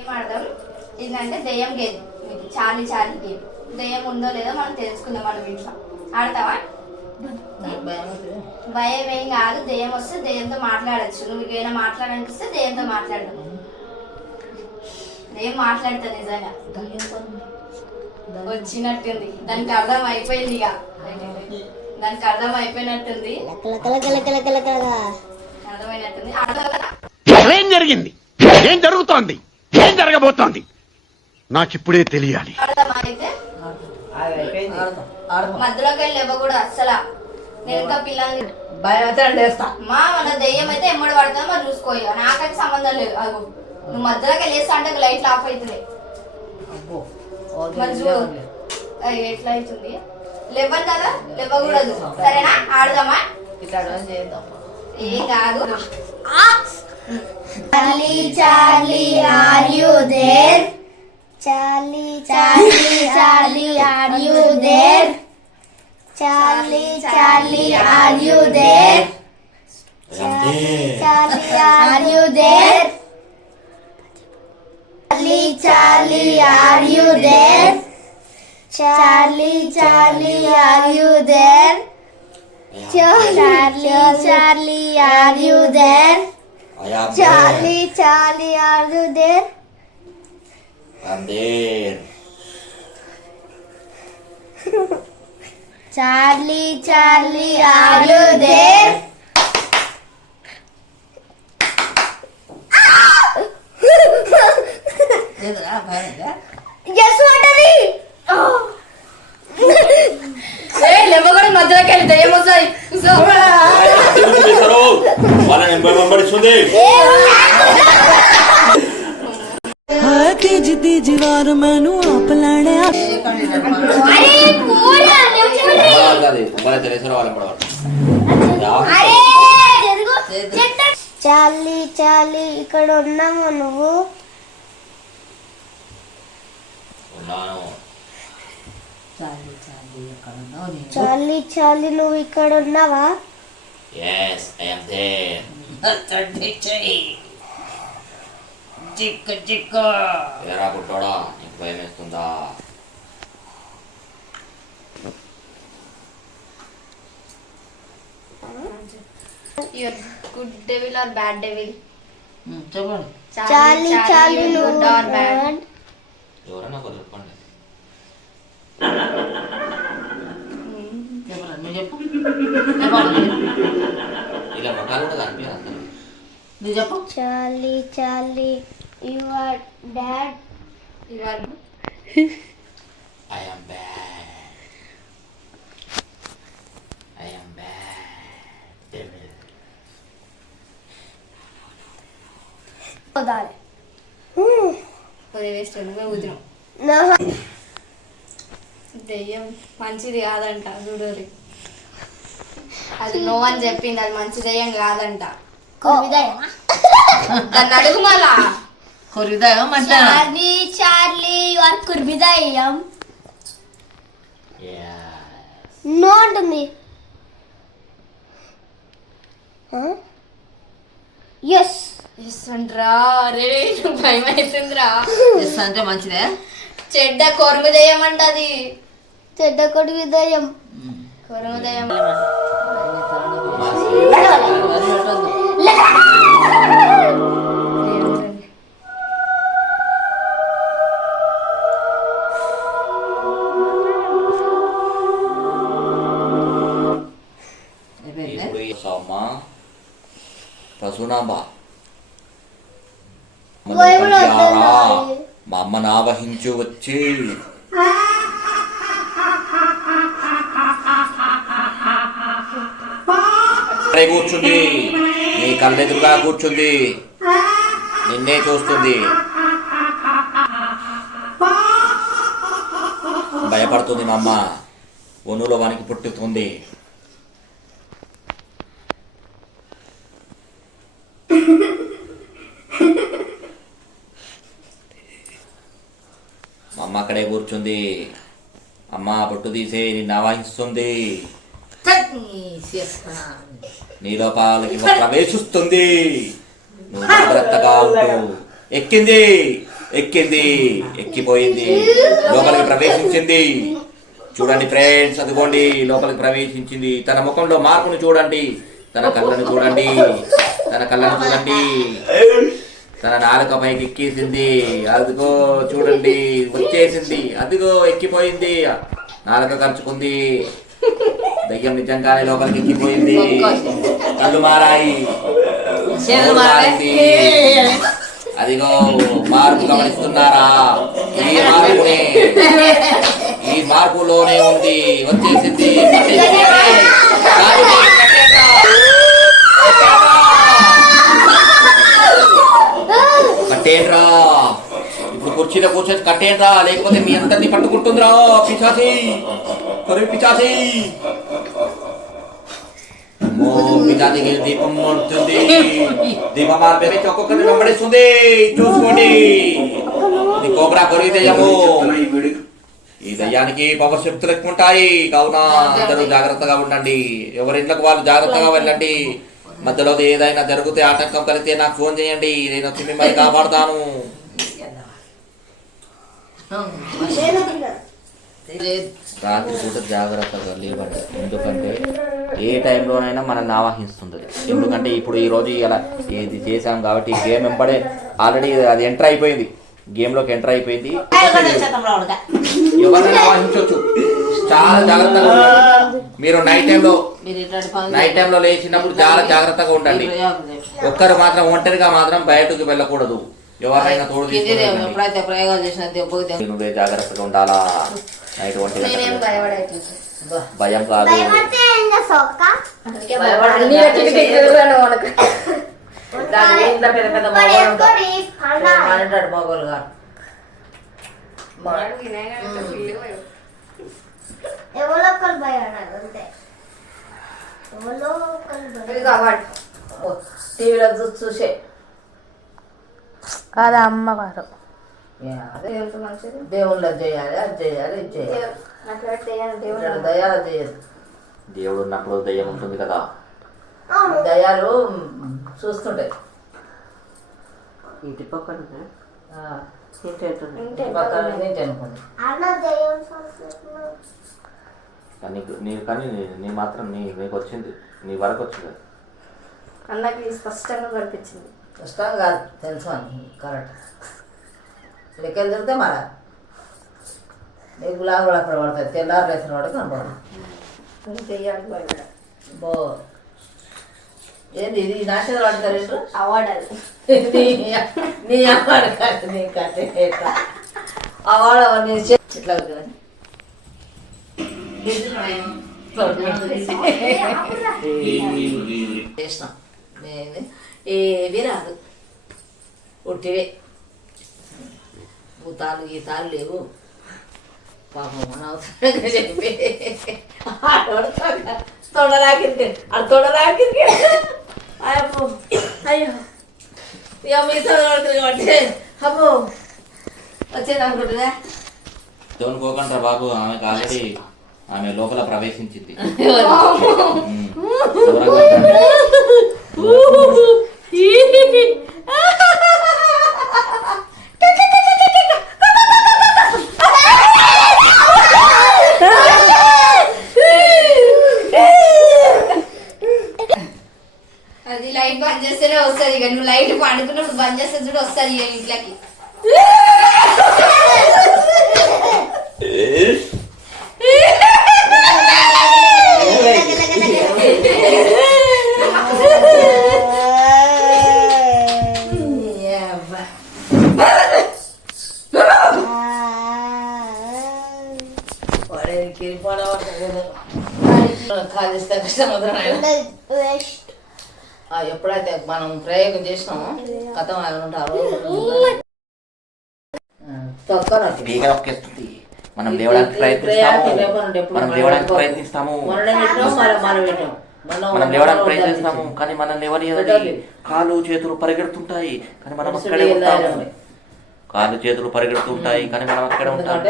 ఏం ఆడదాం ఏంటంటే దెయ్యం గేమ్, చాలీ చాలీ గేమ్. దెయ్యం ఉందో లేదో మనం తెలుసుకుందాం మనం ఇంట్లో. ఆడతావా? భయం ఏం కాదు. దెయ్యం వస్తే దెయ్యంతో మాట్లాడచ్చు. నువ్వు ఏమైనా మాట్లాడాలనిపిస్తే దెయ్యంతో మాట్లాడదాం. దెయ్యం మాట్లాడతా నిజంగా. వచ్చినట్టుంది, దానికి అర్థం అయిపోయింది. ఇక దానికి అర్థం అయిపోయినట్టుంది. అర్థమైనట్టుంది. ఏం జరిగింది, ఏం జరుగుతోంది, ఏం జరగబోతోంది నాకిప్పుడే తెలియాలి. అయితే మధ్యలోకి వెళ్ళి ఇవ్వకూడదు అస్సలు. నేను ఇంకా పిల్లల్ని భయం అయితే లేస్తా. మన దెయ్యం అయితే ఎమ్మడి పడుతుందో మరి చూసుకోవాలి. నాకైతే సంబంధం లేదు. అగు నువ్వు మధ్యలోకి వెళ్ళేస్తా అంటే లైట్లు ఆఫ్ అవుతుంది. మరి చూడు ఎట్లా అవుతుంది. లేవను కదా, లేవకూడదు. సరేనా? ఆడదామా? ఏం కాదు. Charlie, Charlie, are you there? Charlie, Charlie, Charlie, are you there? Charlie, Charlie, are you there? Charlie, Charlie, are you there? Charlie, Charlie, are you there? Charlie, Charlie, are you there? Charlie, Charlie, are you there? Charlie, Charlie, are you there? I'm there. Charlie, Charlie, are you there? Yes, what are you? లేవగడ మధ్యలోకి వెళ్తే ఏమొస్తాయి? వాళ్ళని వెంబడిస్తుంది. तेज तेज वार मैनू आप लाने చాలీ చాలీ ఇక్కడ ఉన్నాము. నువ్వు చాలీ చాలీ నువ్వు ఇక్కడ ఉన్నావా? Yes, I am there. చిక్కు చిక్కు ఏరా గుట్టోడా, నీకు భయం వేస్తుందా? You're good devil or bad devil? చెప్పండి. చాలీ చాలీ good or bad? ఎవరైనా ఒకరు చెప్పండి. చెప్పరా నువ్వు చెప్పు. ఇలా ముఖాలు కూడా కనిపించాలి. నువ్వు చెప్పు. చాలీ చాలీ you are dad. You are I am bad. I am bad devil. పోదాలి. పోయి వేస్ట్ నువ్వే ఊదినావు. దెయ్యం మంచిది కాదంట చూడరి. అది నో అని చెప్పింది. అది మంచి దెయ్యం కాదంట. దాన్ని అడుగు మళ్ళా. కురిదాయం మంచి చార్లీ చార్లీ యు ఆర్ కుర్బిదయ్యం. నో అంటుంది. ఎస్ ఎస్ అంట్రా. రే భయం అవుతుందిరా. ఎస్ అంటే మంచిదే. చెడ్డ కొరుమిదయం అంటది. చెడ్డ కొరుమిదయం. కొరుమిదయం మా అమ్మను ఆవహించు వచ్చి కూర్చుంది. నీ కళ్ళెదురుగా కూర్చుంది, నిన్నే చూస్తుంది. భయపడుతుంది మా అమ్మ. ఒనులో వానికి పుట్టుతుంది. మా అమ్మ అక్కడే కూర్చుంది. అమ్మ పొట్టు తీసే నిన్ను ఆవాహిస్తుంది. నీ లోపాలకి ప్రవేశిస్తుంది. నువ్వు జాగ్రత్తగా ఉండు. ఎక్కింది. ఎక్కింది, ఎక్కిపోయింది, లోపలికి ప్రవేశించింది. చూడండి ఫ్రెండ్స్, అదిగోండి లోపలికి ప్రవేశించింది. తన ముఖంలో మార్పును చూడండి, తన కళ్ళను చూడండి, తన కళ్ళను చూడండి. తన నాలుక పైకి ఎక్కేసింది. అదిగో చూడండి వచ్చేసింది. అదిగో ఎక్కిపోయింది, నాలుక ఖర్చుకుంది. దయ్యం నిజంగానే లోపలికి ఎక్కిపోయింది. కళ్ళు మారాయి, నోరు మారింది. అదిగో మార్పు గమనిస్తున్నారా? ఈ మార్పులోనే ఉంది, వచ్చేసింది. కట్టేండ్రా, ఇప్పుడు కుర్చీలో కూర్చొని కట్టేండ్రా, లేకపోతే మీ అందరినీ పట్టుకుంటుందిరా పిశాచి, కరువు పిశాచి. పిశాచికి దీపం ఉంటుంది, దీపం మార్పేసి ఒక్కొక్కరిని వెంబడిస్తుంది. చూసుకోండి, ఇది కోబ్రా కొరివి దయ్యము. ఈ దయ్యానికి పవర్ శక్తులు ఎక్కువ ఉంటాయి. కావున అందరూ జాగ్రత్తగా ఉండండి, ఎవరింట్లోకి వాళ్ళు జాగ్రత్తగా వెళ్ళండి. మధ్యలో ఏదైనా జరిగితే ఆటంకం కలిగితే నాకు ఫోన్ చేయండి, నేను వచ్చి మిమ్మల్ని కాపాడుతాను. రాత్రి పూట జాగ్రత్తగా లేవండి, ఎందుకంటే ఏ టైంలోనైనా మనల్ని ఆవాహిస్తుంది. ఎందుకంటే ఇప్పుడు ఈరోజు ఇలా ఇది చేసాం కాబట్టి గేమ్ వెంబడే ఆల్రెడీ అది ఎంటర్ అయిపోయింది, గేమ్లోకి ఎంటర్ అయిపోయింది. ఎవరినైనా ఆవాహించవచ్చు, చాలా జాగ్రత్తగా ఉండండి. మీరు నైట్ టైంలో లేచినప్పుడు చాలా జాగ్రత్తగా ఉండండి. ఒక్కరు మాత్రం ఒంటరిగా మాత్రం బయటకు వెళ్ళకూడదు, ఎవరైనా తోడు నువ్వే జాగ్రత్తగా ఉండాలా. నైట్ ఒంటరి భయం కాదు. టీవీలో చూసే కాదా అమ్మవారు దేవుళ్ళ చేయాలి, అది చేయాలి, ఇది చేయాలి. దయాలు చేయదు. దేవుడు ఉన్నప్పుడు దయ్యం ఉంటుంది కదా, దయాలు చూస్తుంటాయి. ఇంటి పక్కన పక్కన నుంచి అనుకోండి. కానీ నీ మాత్రం నీకు వచ్చింది, నీ వరకు వచ్చింది. అన్నకి స్పష్టంగా కనిపించింది. కష్టం కాదు, తెలుసు అని కరెక్ట్. లెక్కలు తిరిగితే మన నీకు లాగా అక్కడ పడతాయి. తెల్లారు లేచిన వాడికి కనపడదు. బో ఏంది ఇది నాశనం పడతారు అవార్డు నీ అవార్డు కాదు, నీ కట్టే అవార్డు అవన్నీ ఇట్లా చేసినాం. ఏవి రాదు, ఉట్టివే. భూతాలు గీతాలు లేవు. పాపం మన అవుతాడు చెప్పి తొడరాకిరికి అది తొడరాకిరికి అయ్యో అయ్యో ఇక మీ తొడరాకిరి కాబట్టి అబ్బో వచ్చేది అనుకుంటున్నా. తోనుకోకండి బాబు, ఆమెకు ఆల్రెడీ ఆమె లోపల ప్రవేశించింది. అది లైట్ బంద్ చేస్తేనే వస్తుంది. ఇక నువ్వు లైట్ పండుకున్నప్పుడు బంద్ చేస్తే చూడు వస్తుంది ఇక ఇంట్లోకి. ఎప్పుడైతే మనం ప్రయోగం చేసినామో కథం ఉంటారు. మనం లేవడానికి ప్రయత్నిస్తాము, కానీ మనం లేవని కాళ్ళు చేతులు పరిగెడుతుంటాయి, కానీ మనం అక్కడే ఉంటాము. కాళ్ళు చేతులు పరిగెడుతుంటాయి, కానీ మనం అక్కడే ఉంటాము.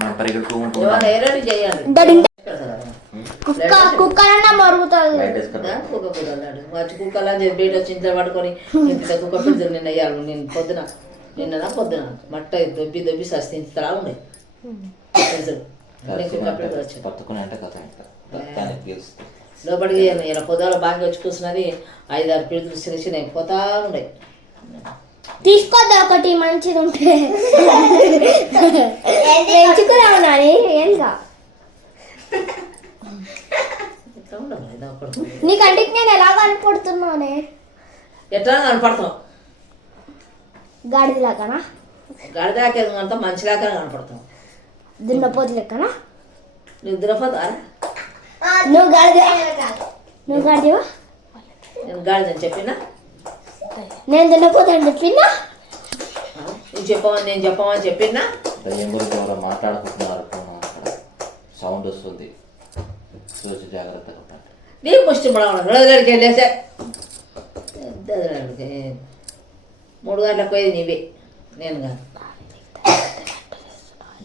మనం పరిగెడుతూ ఉంటాం. కుక్కలన్నా మరుగుతుంది. లైట్ వేసుకుంటా. కుక్క కుదరలాడు మంచి కుక్కలా బయట వచ్చి ఇంట్లో పట్టుకొని ఇంత కుక్క పిల్లలు నిన్న అయ్యాను నేను పొద్దున మట్ట దొబ్బి దొబ్బి సస్తించలా ఉండే కుక్క పిల్లలు వచ్చాను పట్టుకుని అంటే కథ లోపలికి ఇలా పొద్దున బాగా వచ్చి కూర్చున్నది 5-6 పిల్లలు సిరిసి నేను పోతా ఉండే. తీసుకోద్దా ఒకటి మంచిది ఉంటే ఎంచుకురావునాని ఏంగా నీ కంటికి నేను ఎలా కనపడుతున్నానే? ఎట్లా కనపడతాం? గాడిదలాగానా? గాడిదాకా కనపడతాం, మంచిలాగా కనపడతాం. దున్నపోతు లెక్కనా? నువ్వు దురపోతా? నువ్వు గాడిదవా? నేను గాడిదని చెప్పినా? నేను దున్నపోతాను చెప్పినా? నువ్వు నేను చెప్పమని చెప్పినా? దయ్యం గురించి ఎవరో మాట్లాడుకుంటున్నారు, సౌండ్ వస్తుంది, చూసి జాగ్రత్తగా ఉంటాను. నీ ముష్టి గడికి వెళ్ళేసే 3 గంటలకు పోయేది నీవే, నేను కాదు.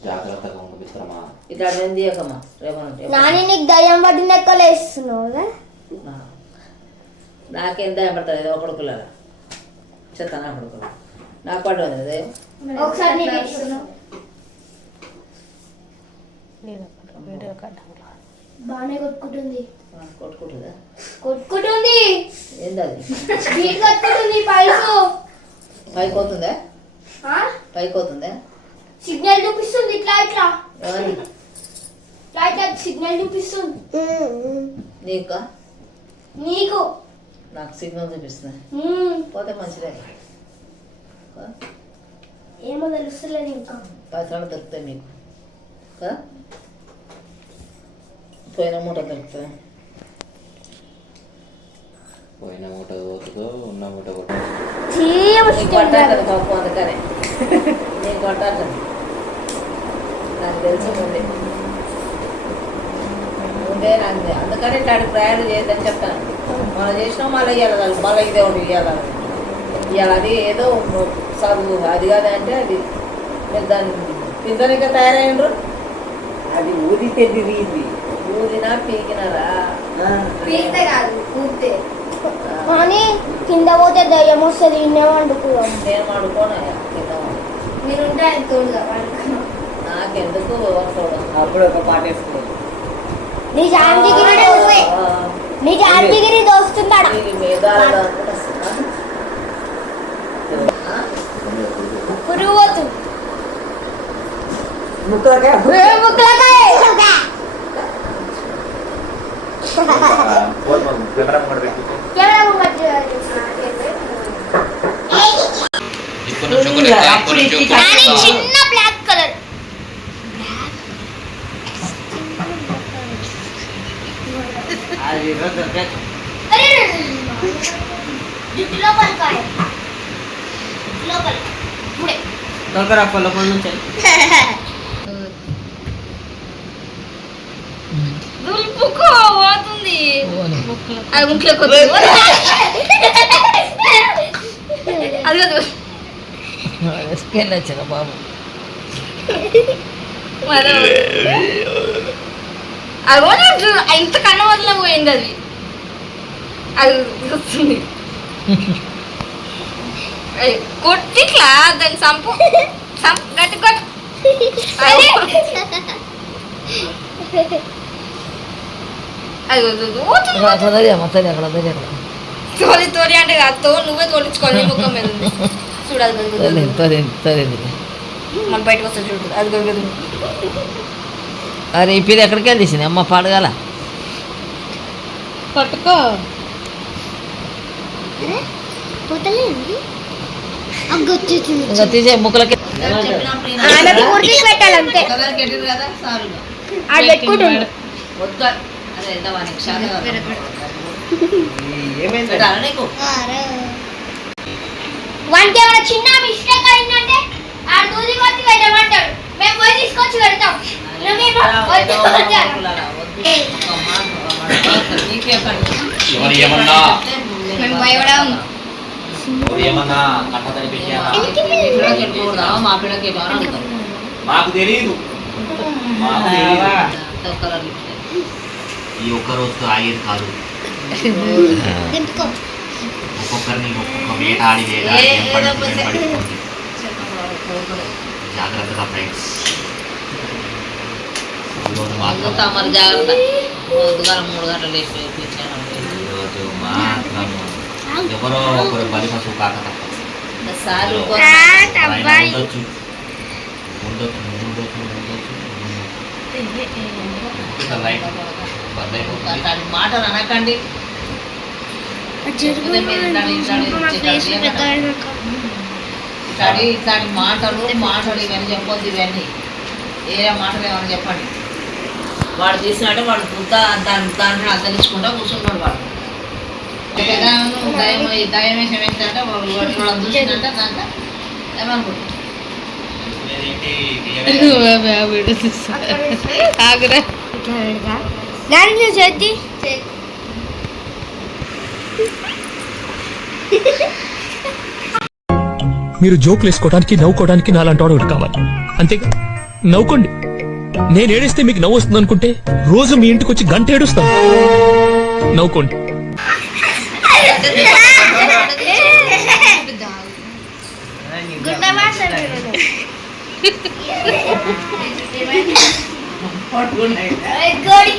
జాగ్రత్తగా ఉండు మిత్రమా. ఇట్లా ఏం తీయకమ్మా రేపంటే. నాని నీకు దయ్యం పడిన లెక్కలు వేస్తున్నావు. నాకేం దయ్యం పడుతుంది? ఏదో కొడుకులా చెత్త నా కొడుకులు నాకు పడ్డది దయ్యం. ఒకసారి బాగానే కొట్టుకుంటుంది. కొట్టుకుంటుంది ఏంది అది? కొట్టుకుంటుంది పైసు పైకి పోతుందా? పైకి పోతుందా? సిగ్నల్ చూపిస్తుంది ఇట్లా ఇట్లా ఎవరి ఇట్లా సిగ్నల్ చూపిస్తుంది. నీకా? నీకు నాకు సిగ్నల్ చూపిస్తుంది. పోతే మంచిదే, ఏమో తెలుస్తలేదు ఇంకా. పైసలు దొరుకుతాయి మీకు కదా? పోయిన మూట దొరుకుతుంది. పోయిన మూట పోతుందో ఉన్న మూట నీకు పట్టాలి పాపం, అందుకనే నీకు పట్టాలి. నాకు తెలుసు ముందే నాకు అందుకని ఇట్లాంటి ప్రయాణం చేయొద్దని చెప్తాను. మనం చేసినాం మళ్ళీ ఇవ్వాలి, మళ్ళీ ఇదే ఉండి ఇవ్వాలి. అది ఏదో చదువు అది కాదంటే అది మీరు దాన్ని పిల్లనిక తయారైనరు. అది ఊదితే తిరిగింది. ఊదినా పీకినారా? పీకితే కాదు ఊపితే. కానీ కింద పోతే దయ్యం వస్తుంది. ఇన్నే వండుకున్నాం. నేను వండుకోనయ్యా కింద. మీరుంటే అది తోడుగా వండుకున్నాం. నాకెందుకు అప్పుడు ఒక పాట వేసుకోవాలి. నీ జాంతిగిరి దోస్తున్నాడా? పురుగు పోతు ముక్కలకాయ చిన్న బ్లాక్ కలర్ అది దొరకరా లోపల నుంచి పోతుంది. అది గుంట్లోకి వెళ్ళొచ్చిన బాబు. అది ఇంత కన్న వదిలే పోయింది. అది వస్తుంది కొట్టిట్లా దాన్ని సంపు గట్టి కొట్టు. తోలి తోలి అంటే కాదు, నువ్వే తోలించుకోవాలి. ముఖం మీద చూడాలి మన బయటకు వస్తే చూడు. అది గొడగదు. అరే ఈ పిల్ల ఎక్కడికి వెళ్ళి తీసింది అమ్మ పాడగల పట్టుకో. ఇంకా తీసే ముక్కలకి పెట్టాలంతే. అది పెట్టుకుంటుండు. వానికి ఏమైనా చిన్న మిస్టేక్ అయిందంటే ఆ దూది కొట్టి పెట్టమంటాడు. మేము పోయి తీసుకొచ్చి పెడతాం. మేము భయపడం. మాకు తెలియదు. ఈ ఒక్క రోజుతో ఆగేది కాదు. ఒక్కొక్కరిని ఒక్కొక్క వేట ఆడి వెంబడిస్తుంది. జాగ్రత్తగా ఫ్రెండ్స్. ఈరోజు మాత్రం మరి జాగ్రత్త. పొద్దుగాల 3 గంటలు లేచి కూర్చాను. ఈరోజు మాత్రం ఎవరో ఒకరు బలి పశువు కాక తప్పదు. సార్లు ఉండొచ్చు. లైట్ అట్లాంటి మాటలు అనకండి. ఇట్లాంటి మాటలు ఇవన్నీ చెప్పొద్దు. ఇవన్నీ ఏ మాటలు ఏమన్నా చెప్పండి. వాడు తీసినట్టే వాడు దాంట్లో అద్దలించుకుంటా కూర్చుంటాడు. వాడు దయం వేషం ఏంటంటే వాడు చూసినట్టే దాంట్లో ఏమనుకుంటాడు. చేద్ది మీరు జోకులు వేసుకోవడానికి నవ్వుకోవడానికి నాలాంటి వాడు ఒకటి కావాలి. అంతేగా నవ్వుకోండి. నేను ఏడిస్తే మీకు నవ్వు వస్తుంది అనుకుంటే రోజు మీ ఇంటికి వచ్చి గంట ఏడుస్తాను. నవ్వుకోండి. గుడ్